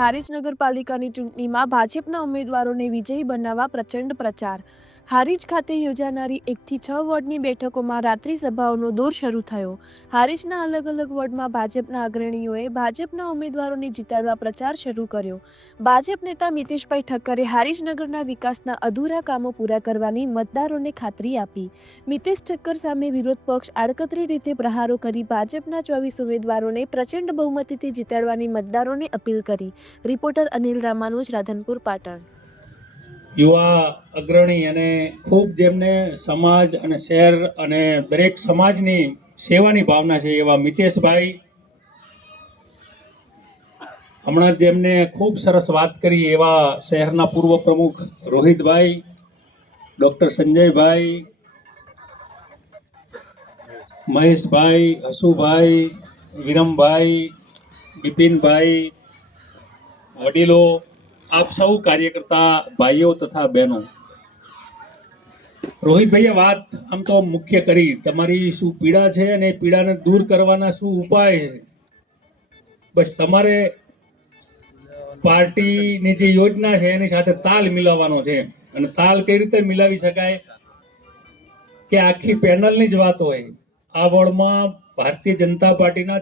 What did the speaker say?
હારીજ નગરપાલિકાની ચૂંટણીમાં ભાજપના ઉમેદવારોને વિજયી બનાવવા પ્રચંડ પ્રચાર. હારીજ ખાતે યોજાનારી એકથી છ વોર્ડની બેઠકોમાં રાત્રિ સભાઓનો દોર શરૂ થયો. હારીજના અલગ અલગ વોર્ડમાં ભાજપના અગ્રણીઓએ ભાજપના ઉમેદવારોને જીતાડવા પ્રચાર શરૂ કર્યો. ભાજપ નેતા મિતેશભાઈ ઠક્કરે હારીજનગરના વિકાસના અધૂરા કામો પૂરા કરવાની મતદારોને ખાતરી આપી. મિતેશ ઠક્કર સામે વિરોધ પક્ષ આડકતરી રીતે પ્રહારો કરી ભાજપના ચોવીસ ઉમેદવારોને પ્રચંડ બહુમતીથી જીતાડવાની મતદારોને અપીલ કરી. રિપોર્ટર અનિલ રામાનુજ, રાધનપુર, પાટણ. યુવા અગ્રણી અને ખૂબ જેમને સમાજ અને શહેર અને દરેક સમાજની સેવાની ભાવના છે એવા મિતેશભાઈ. હમણાં જેમને ખૂબ સરસ વાત કરી એવા શહેરના પૂર્વ પ્રમુખ રોહિતભાઈ, ડૉક્ટર સંજયભાઈ, મહેશભાઈ, હસુભાઈ, વિરમભાઈ, બિપિનભાઈ, વડીલો આપ સૌ કાર્યકર્તા ભાઈઓ તથા બહેનો, રોહિતભાઈએ વાત આમ તો મુખ્ય કરી, તમારી શું પીડા છે અને પીડાને દૂર કરવાના શું ઉપાય છે? બસ તમારે પાર્ટીની જે યોજના છે એની સાથે તાલ મિલાવવાનો છે અને તાલ કઈ રીતે મિલાવી શકાય? કે આખી પેનલની જ વાત હોય. આ વોર્ડમાં ભારતીય જનતા પાર્ટીના